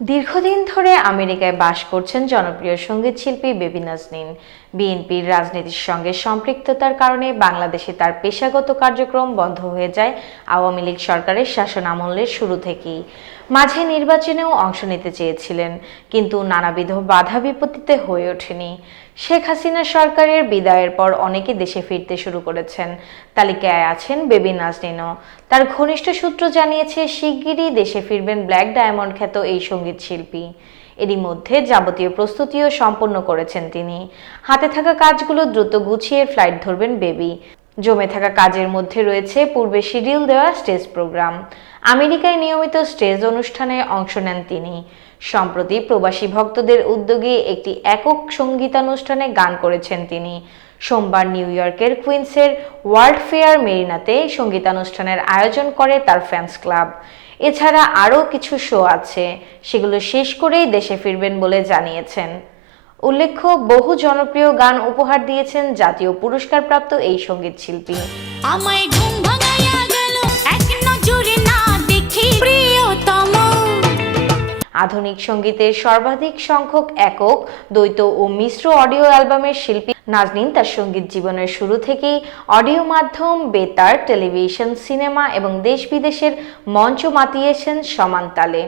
দীর্ঘদিন ধরে আমেরিকায় বাস করছেন জনপ্রিয় সংগীত শিল্পী বেবি নাজনীন। বিএনপির রাজনীতির সঙ্গে সম্পৃক্ততার কারণে বাংলাদেশে তার পেশাগত কার্যক্রম বন্ধ হয়ে যায় আওয়ামী লীগ সরকারের শাসন আমলের শুরু থেকেই। মাঝে নির্বাচনেও অংশ নিতে চেয়েছিলেন, কিন্তু নানাবিধ বাধা বিপত্তিতে হয়ে ওঠেনি। শেখ হাসিনা সরকারের বিদায়ের পর অনেকে দেশে ফিরতে শুরু করেছেন। তালিকায় আছেন বেবি নাজনীনও। তার ঘনিষ্ঠ সূত্র জানিয়েছে, শিগগিরই দেশে ফিরবেন ব্ল্যাক ডায়মন্ড খ্যাত এই সংগীত শিল্পী। এরই মধ্যে যাবতীয় প্রস্তুতিও সম্পন্ন করেছেন তিনি। হাতে থাকা কাজগুলো দ্রুত গুছিয়ে ফ্লাইট ধরবেন বেবি। জমে থাকা কাজের মধ্যে রয়েছে পূর্বে শিডিউল দেওয়া স্টেজ প্রোগ্রাম। আমেরিকায় নিয়মিত স্টেজ অনুষ্ঠানে অংশ নেন তিনি। সম্প্রতি প্রবাসী ভক্তদের উদ্যোগে একটি একক সঙ্গীতানুষ্ঠানে গান করেছেন তিনি। সোমবার নিউ ইয়র্কের কুইন্সের ওয়ার্ল্ড ফেয়ার মেরিনাতে সঙ্গীতানুষ্ঠানের আয়োজন করে তার ফ্যান্স ক্লাব। এছাড়া আরও কিছু শো আছে, সেগুলো শেষ করেই দেশে ফিরবেন বলে জানিয়েছেন। উল্লেখ্য, বহু জনপ্রিয় গান উপহার দিয়েছেন জাতীয় পুরস্কারপ্রাপ্ত এই সংগীত শিল্পী আমায় আধুনিক সঙ্গীতের সর্বাধিক সংখ্যক একক, দ্বৈত ও মিশ্র অডিও অ্যালবামের শিল্পী নাজনীন তার সংগীত জীবনের শুরু থেকেই অডিও মাধ্যম, বেতার, টেলিভিশন, সিনেমা এবং দেশ বিদেশের মঞ্চ মাতিয়েছেন সমান তালে।